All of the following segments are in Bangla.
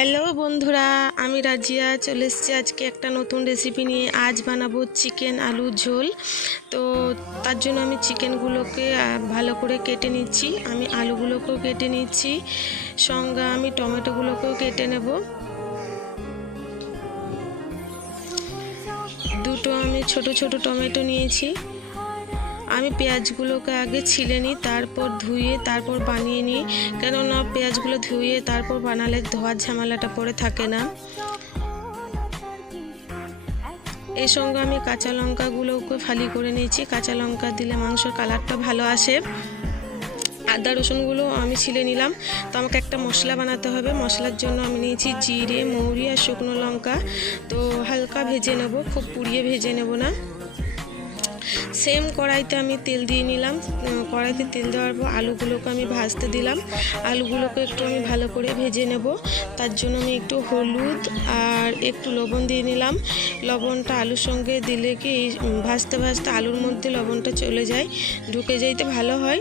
হ্যালো বন্ধুরা, আমি রাজিয়া, চলে এসেছি আজকে একটা নতুন রেসিপি নিয়ে। আজ বানাবো চিকেন আলু ঝোল। তো তার জন্য আমি চিকেনগুলোকে ভালো করে কেটে নিচ্ছি। আমি আলুগুলোকেও কেটে নিচ্ছি। সঙ্গে আমি টমেটোগুলোকেও কেটে নেব। দুটো আমি ছোট ছোট টমেটো নিয়েছি। আমি পেঁয়াজগুলোকে আগে ছিলে নিই, তারপর ধুয়ে, তারপর বানিয়ে নিই। কেননা পেঁয়াজগুলো ধুয়ে, তারপর বানালে ধোয়ার ঝামেলাটা পড়ে থাকে না। এর সঙ্গে আমি কাঁচা লঙ্কাগুলোকে ফালি করে নিয়েছি। কাঁচা লঙ্কা দিলে মাংসের কালারটা ভালো আসে। আদা রসুনগুলো আমি ছিলে নিলাম। তো আমাকে একটা মশলা বানাতে হবে। মশলার জন্য আমি নিয়েছি জিরে, মৌরি আর শুকনো লঙ্কা। তো হালকা ভেজে নেব। খুব পুড়িয়ে ভেজে নেব না। সেম কড়াইতে আমি তেল দিয়ে নিলাম। কড়াইতে তেল দেওয়ার পর আলুগুলোকে আমি ভাজতে দিলাম। আলুগুলোকে একটু আমি ভালো করে ভেজে নেব। তার জন্য আমি একটু হলুদ আর একটু লবণ দিয়ে নিলাম। লবণটা আলুর সঙ্গে দিলে কি ভাজতে ভাজতে আলুর মধ্যে লবণটা চলে যায়। ঢুকে যাইতে ভালো হয়।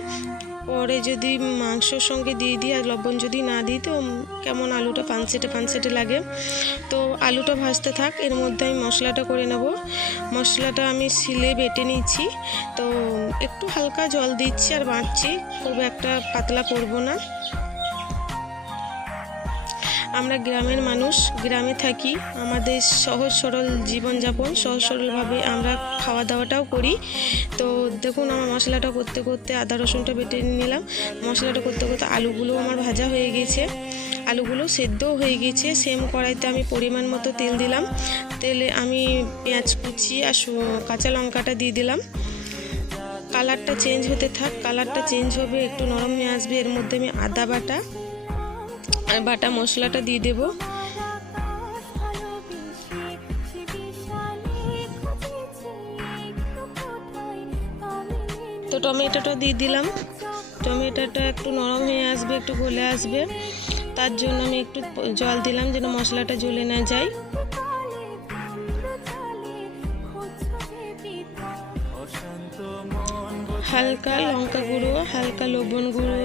পরে যদি মাংসর সঙ্গে দিয়ে দিই আর লবণ যদি না দিই, তো কেমন আলুটা পানসেটে পানসেটে লাগে। তো আলুটা ভাজতে থাক, এর মধ্যে আমি মশলাটা করে নেব। মশলাটা আমি শিলে বেটে নিচ্ছি তো একটু হালকা জল দিচ্ছি আর বাঁচছি খুব একটা পাতলা করব না। আমরা গ্রামের মানুষ, গ্রামে থাকি। আমাদের সহজ সরল জীবনযাপন, সহজ সরলভাবে আমরা খাওয়া দাওয়াটাও করি। তো দেখুন, আমার মশলাটা করতে করতে আদা, রসুনটা বেটে নিলাম। মশলাটা করতে করতে আলুগুলো আমার ভাজা হয়ে গেছে আলুগুলো সেদ্ধও হয়ে গেছে সেম কড়াইতে আমি পরিমাণ মতো তেল দিলাম। তেলে আমি পেঁয়াজ কুচি আর কাঁচা লঙ্কাটা দিয়ে দিলাম। কালারটা চেঞ্জ হতে থাক। কালারটা চেঞ্জ হবে একটু নরম হয়ে আসবে এর মধ্যে আমি আদা বাটা বাটা মশলাটা দিয়ে দেব। তো টমেটোটা দিয়ে দিলাম। টমেটোটা একটু নরম হয়ে আসবে, একটু গলে আসবে। তার জন্য আমি একটু জল দিলাম যেন মশলাটা জ্বলে না যায়। হালকা লঙ্কা গুঁড়ো, হালকা লবণ গুঁড়ো,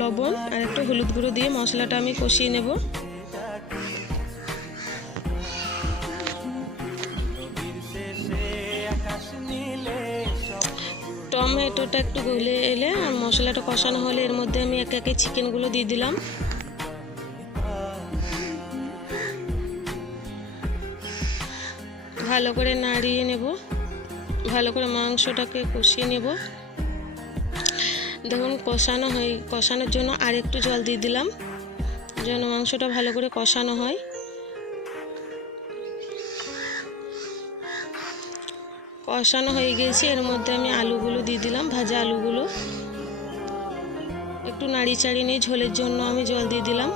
লবণ, আর একটু হলুদ গুঁড়ো দিয়ে মশলাটা আমি কষিয়ে নেব। টমেটোটা একটু গলে এলে আর মশলাটা কষানো হলে এর মধ্যে আমি একে একে চিকেনগুলো দিয়ে দিলাম। ভালো করে নাড়িয়ে নেব, ভালো করে মাংসটাকে কষিয়ে নেব। দেখুন, কষানো হয়, কষানোর জন্য আর একটু জল দিয়ে দিলাম, যেন মাংসটা ভালো করে কষানো হয়। কষানো হয়ে গেছে, এর মধ্যে আমি আলুগুলো দিয়ে দিলাম, ভাজা আলুগুলো। একটু নাড়ি চাড়ি নিয়ে ঝোলের জন্য আমি জল দিয়ে দিলাম।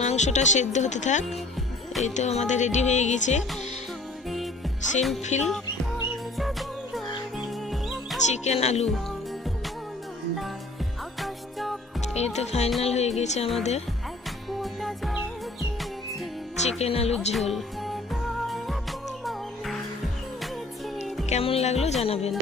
মাংসটা সেদ্ধ হতে থাক, এই তো আমাদের রেডি হয়ে গেছে। সিম্পল চিকেন আলু। এই তো ফাইনাল হয়ে গেছে আমাদের চিকেন আলুর ঝোল। কেমন লাগল জানাবেন।